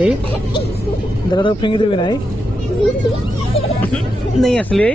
ए देखो तो फिंगी देवी ना नहीं असली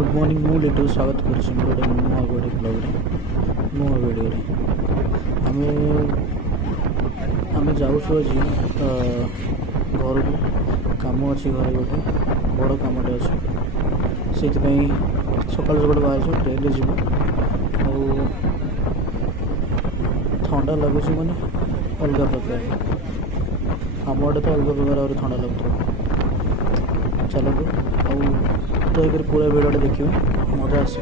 गुड मॉर्निंग मु लेटू स्वागत करुँ गोटे नुआ गोटे ब्लॉग नुआ वीडियो आम जाऊँ आज घर को कम अच्छी घर गोटे बड़ कमटे अच्छे से सकाल सकाल बाहर ट्रेन जी ठंडा लगुच मैंने अलग प्रकार आम आड़े तो अलग प्रकार और ठंडा लगुता चलते तो एक पूरा वीडियो देखिए मजा आसो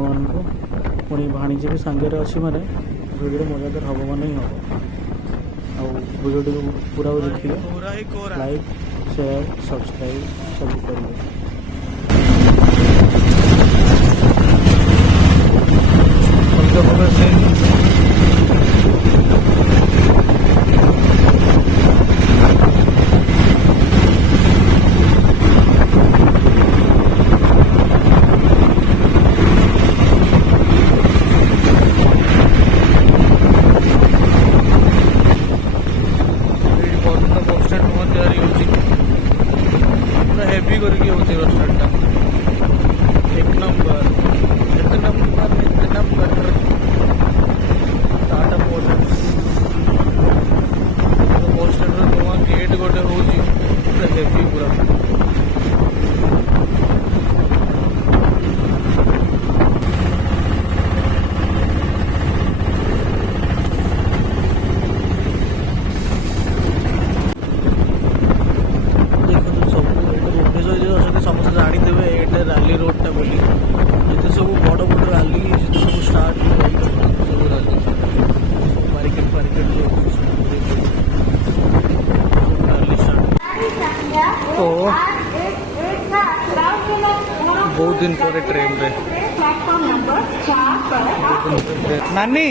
आपको पुणी भाणीजी भी सांगे अच्छी मैंने वीडियो मजादार हम मान ही हम वीडियो पूरा देखिए लाइक शेयर सब्सक्राइब सब करेंगे। हेवी करके होती रोस्टरटा एक नंबर टाटा मोटर्स पोस्टर नुआ गेट गोटे हूँ पूरा हेवी पूरा समस्त जानीदेवे ये राली रोडटा बोली जिते सब बड़ बड़ राली सब स्टार्ट सब rally market market rally start तो बहुत दिन पर ट्रेन रे नानी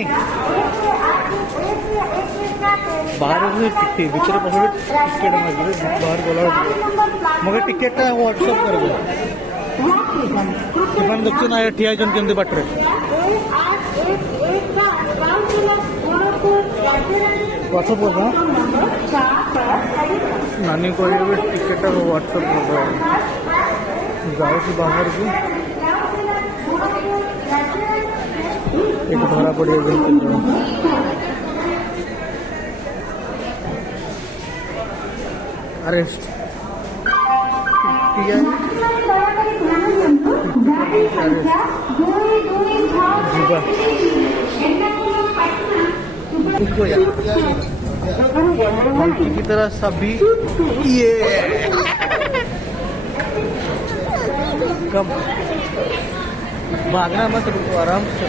बाहर भितर पसंद टिकेट मांगे बाहर गला मगर टिकेटा व्हाट्सअप कर देखते ना ठिया केमती बाटर व्हाट्सअप कर नानी कह टिकेटा व्हाट्सअप कर जाऊँ बाहर को एक धरा पड़ अरेस्ट मंकी की तरह सभी ये कम भागना मत रुको आराम से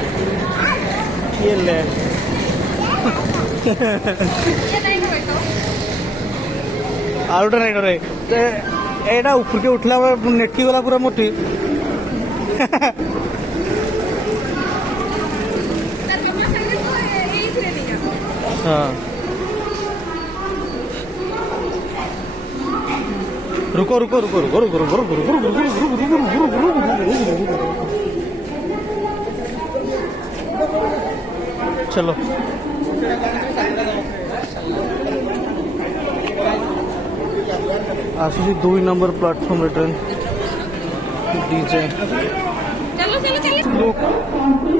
ये ले आउट नहीं डरे एटा ऊपर के उठला नेटकी गला पूरा मोटी हाँ रुको रुको रुको रुको रुको रुको रुको रुको रुको रुको चलो आसूसी 2 नंबर प्लेटफॉर्म ट्रेन डीजे चलो चलो चलो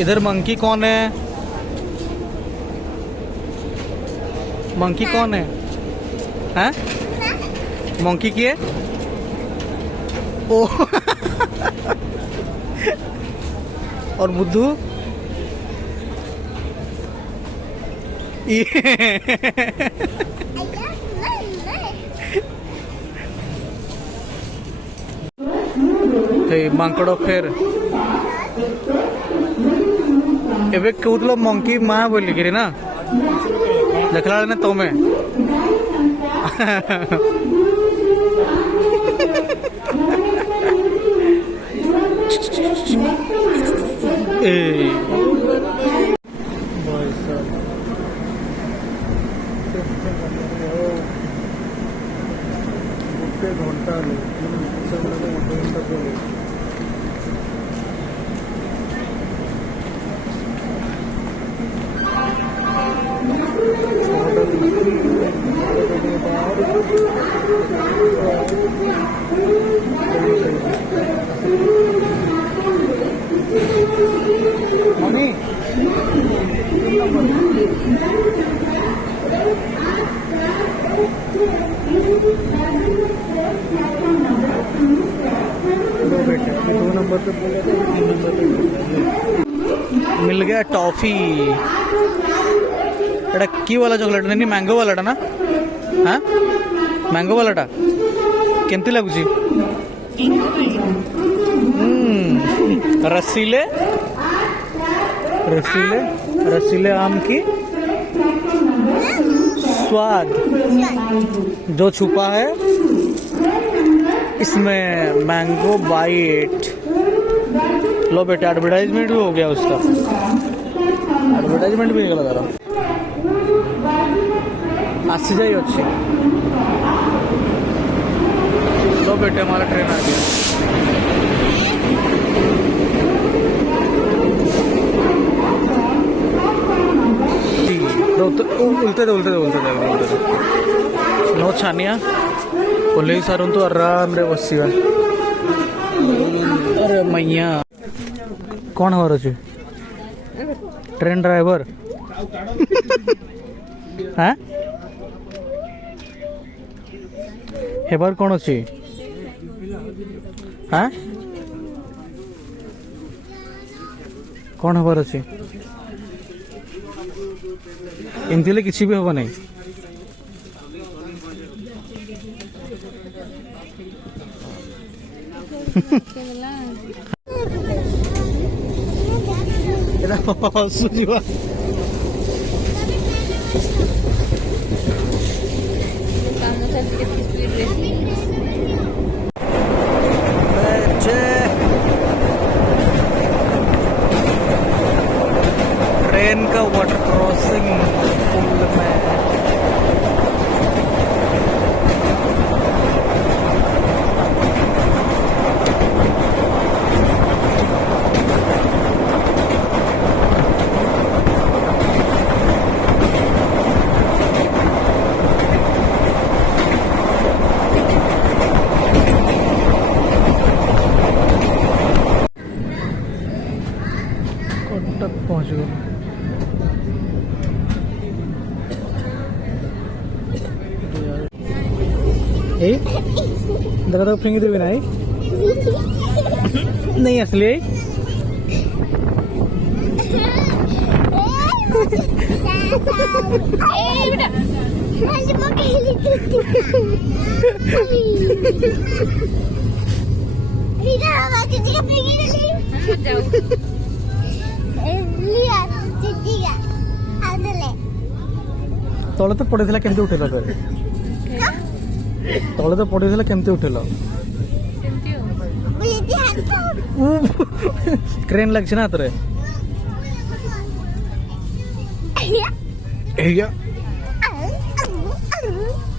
इधर मंकी कौन है? मंकी कौन है? हैं? मंकी की है? ओ और बुद्धू ମାଙ୍କଡ଼ ଫେର ଏବେ କହୁଥିଲ ମଙ୍କି ମା ବୋଲିକିରି ନା ଦେଖିଲା ବେଳେ ନା ତମେ ଏ घंटा मिल गया टॉफी एटा की वाला चॉकलेट नहीं मैंगो वालाटा ना हाँ मैंगो वालाटा केमती लगुची रसीले रसीले रसीले आम की स्वाद जो छुपा है इसमें मैंगो बाइट लो बेटा एडवर्टाइजमेंट भी हो गया उसका एडवर्टाइजमेंट भी निकला तारा आसी जाई अच्छी लो बेटे हमारा ट्रेन आ गया उल्टे दे उल्टे दे उल्टे दे नो छानिया ओल्ले सारूं तो आराम रे बसिया अरे मैया कौन हो रहा ट्रेन ड्राइवर हाँ हेबार कौन अच्छी हाँ कौन हबार अच्छी एमती किसी भी हम नहीं सुनिवा ट्रेन का वाटर क्रॉसिंग पुल में तक पहुंच गए देखो तो फिंग देवी ना नहीं असली तले तो पड़ी केमती उठेल तले तो पड़ी केमती उठेल क्रेन लगे ना हाथ रे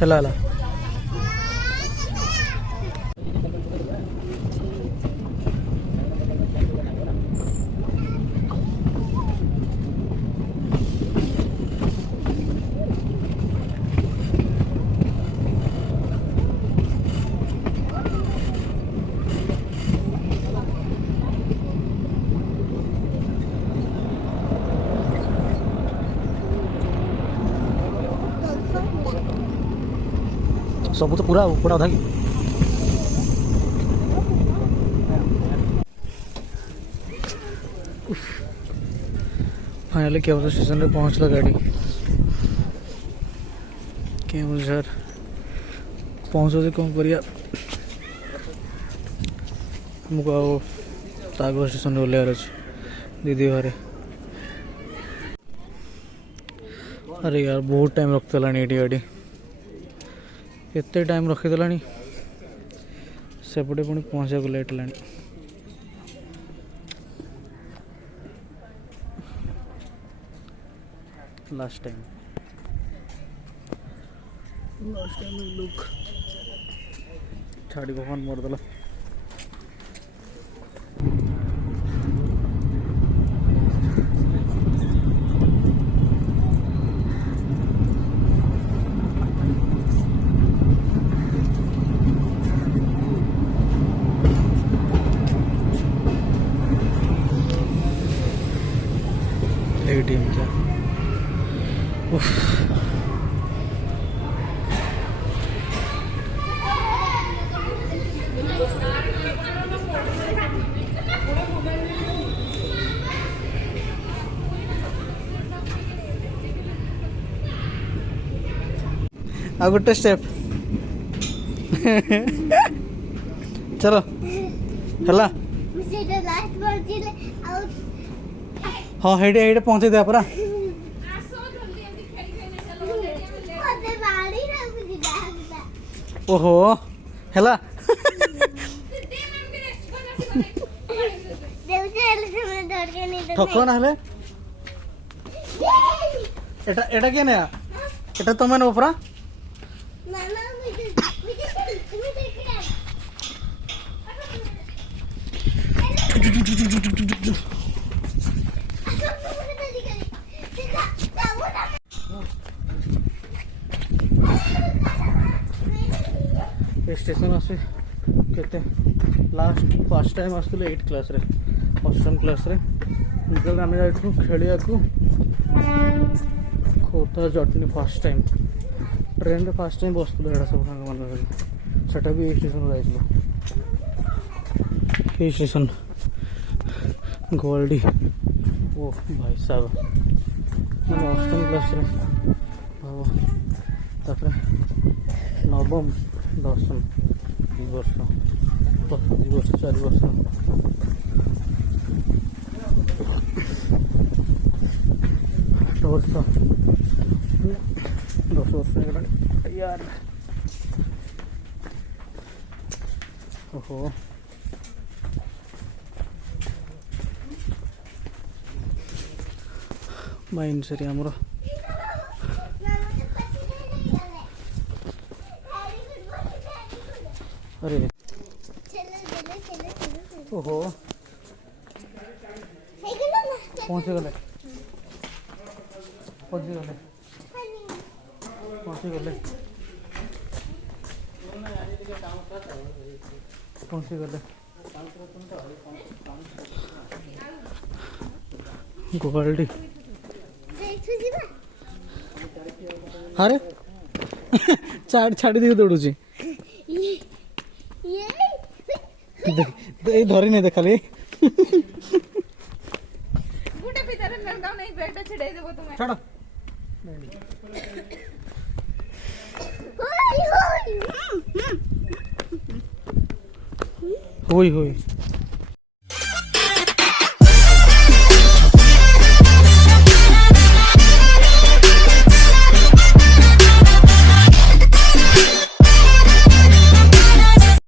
हला सब तो पूरा पूरा अधा की फाइनली केवल स्टेशन में पहुँचला गाड़ी केवलझर पहुँचे कौन करिया मुझे आओ तागो स्टेशन ओह्लार अच्छे दीदी घरे अरे यार बहुत टाइम रखिदेला ये गाड़ी एत टाइम रखीदेला सेपटे पुणी पहुँचा को लेट है लास्ट टाइम लुक छाड़ी कौन मरदेला एटीएम क्या आ गोटे स्टेप चलो हला हाँ हेडे हेडे पहुँचे दे परा ओहो हेला ठको ना हेले एटा एटा के नया एटा तो मैंने ऊपरा स्टेशन आसे केते लास्ट फर्स्ट टाइम आसुले 8 क्लास रे अष्टम क्लास रे निकल आमे जाइथु खेलिया को खोता जटनी फर्स्ट टाइम ट्रेन रे फर्स्ट टाइम बसतु एडा सब संग मन सेटा भी स्टेशन जाइथु ए स्टेशन गोल्डी ओ भाई साहब मैं अष्टम क्लास रे बाबा तापर नवम दशम वर्ष 4 वर्ष 8 वर्ष 10 वर्ष यार ओहो माइन सरी आमर अरे ओहो पहुँची गले पहुँची गले पहुँची गले पहुँची गले गोल्डी अरे छाड़ी दिए दौड़ू धरी नहीं देखा छाड़ हुई